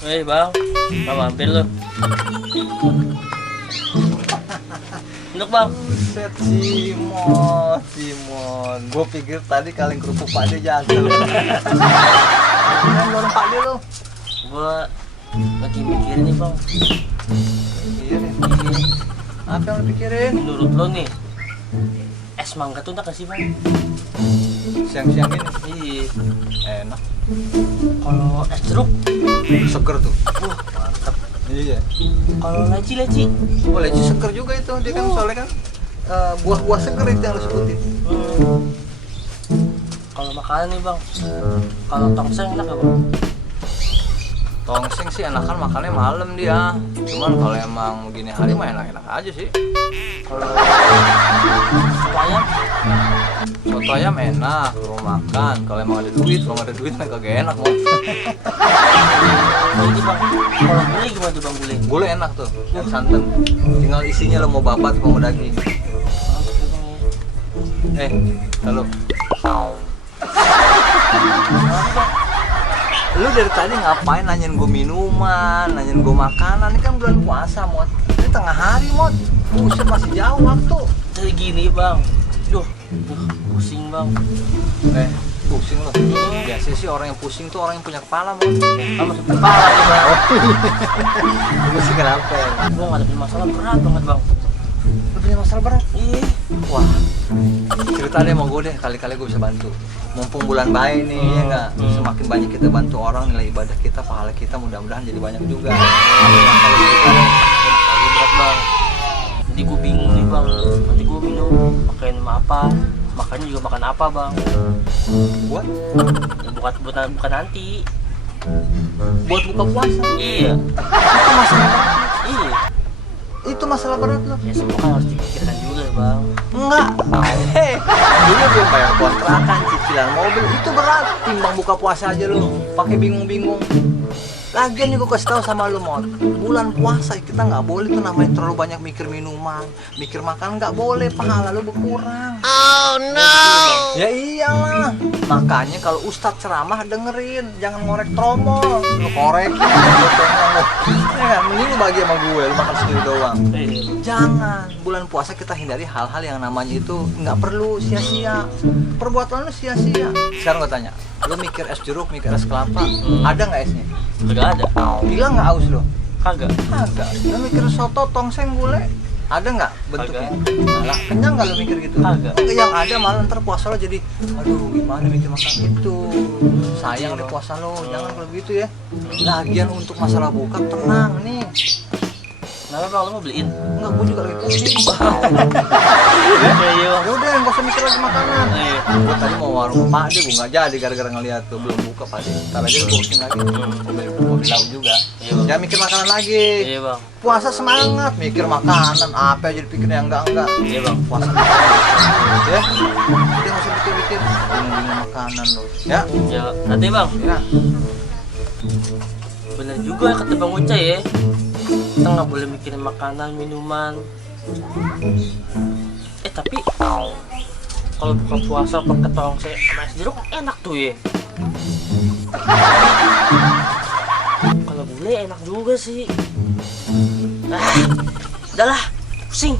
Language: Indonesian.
Hei bang, mampir lo. Untuk bang. Set Simon. Gue pikir tadi kaleng kerupuk Pak De jatuh. Belum Pak De lo. Gua lagi mikirin nih bang. Pikirin. Apa yang lo pikirin? Menurut lo nih, es mangga tuh enak gak sih bang? Siang-siang ini Iya. enak. Kalau es jeruk, Seger tuh. mantap. Iya. Kalau leci. Boleh sih seger juga itu. Dia kan soalnya kan buah-buah seger itu yang lo sebutin. Kalau makanan nih bang, kalau tongseng enak gak bang? Tongseng sih enakan makannya malam dia. Cuman kalau emang gini hari mah enak-enak aja sih. Kalau ayam, Soto ayam enak, rumah makan. Kalau emang ada duit, kalau nggak ada duit mah kagak enak mau. ini bang. Kalau gulai gimana tuh bang gulai? Gulai enak tuh, yang santan. Tinggal isinya lo mau babat atau mau daging. Mantap tuh bang ya. Halo. Lu dari tadi ngapain nanyain gue minuman, nanyain gue makanan? Ini kan bulan puasa, Mot. Ini tengah hari, Mot. Buset, masih jauh waktu. Jadi gini bang, pusing bang. Pusing lo. Biasanya sih orang yang pusing tuh orang yang punya kepala, Mot. Kamu masuk kepala nih bang. Pusing kenapa ya? Gua ngadepin masalah berat banget bang. Lu punya masalah berat? Iya. Wah, cerita deh mau gue deh, kali-kali gue bisa bantu. Mumpung bulan baik nih, ya nggak? Semakin banyak kita bantu orang, nilai ibadah kita, pahala kita mudah-mudahan jadi banyak juga. Masalah kita deh, masalah berat bang. Nanti gue bingung nih bang. Nanti gue minum makan apa? Makannya juga makan apa bang? Buat? Ya, bukan nanti. Buat buka puasa. Iya. Itu masalah berat. Iya. Itu masalah berat lo. Ya semua kan harus dipikirkan juga bang. Enggak. Dulu belum bayar kontrakan, cicilan mobil, itu berat. Timbang buka puasa aja lo, pakai bingung-bingung. Lagian nih gue kasih tahu sama lu, Mot. Bulan puasa kita nggak boleh tuh namanya terlalu banyak mikir minuman, mikir makanan, nggak boleh, pahala lu berkurang. Oh no. Ya iyalah. Makanya kalau ustadz ceramah dengerin, jangan ngorek tromol. Lu korekin aja tromol. Ya kan, mending lu bagi sama gue, lu makan sendiri doang. Jangan. Bulan puasa kita hindari hal-hal yang namanya itu nggak perlu sia-sia. Perbuatan lu sia-sia. Sekarang gue tanya, lu mikir es jeruk, mikir es kelapa, ada nggak esnya? Kagak ada. Bilang nggak aus lo? Kagak. Kagak. Lu mikir soto, tongseng, gulai, ada nggak bentuknya? Malah kenyang nggak lu mikir gitu? Kagak. Enggak, yang ada malah ntar puasa lo jadi, aduh gimana mikir makan itu. Sayang deh puasa lo, jangan kalau begitu ya. Lagian untuk masalah buka tenang nih. Kenapa bang, lu mau beliin? Enggak, gue juga lagi pusing. Iya. Ya udah, nggak usah mikir lagi makanan. Iya. Gue tadi mau warung Pak De, gue nggak jadi gara-gara ngeliat tuh belum buka Pak De. Ntar aja gue pusing lagi. Gue beli lauk juga. Iya, Bang. Jangan mikir makanan lagi. Iya bang. Puasa semangat, mikir makanan apa aja dipikirnya yang enggak. Iya bang. Puasa ya. Udah nggak usah pikir-pikir. Bingung makanan lo. Ya. Ya, nanti bang. Ya. Bener juga kata bang Uca ya. Kita nggak boleh mikirin makanan, minuman. Tapi kalau buka puasa pakai tongseng sama es jeruk enak tuh ya. Kalau gulai enak juga sih. Udahlah, pusing.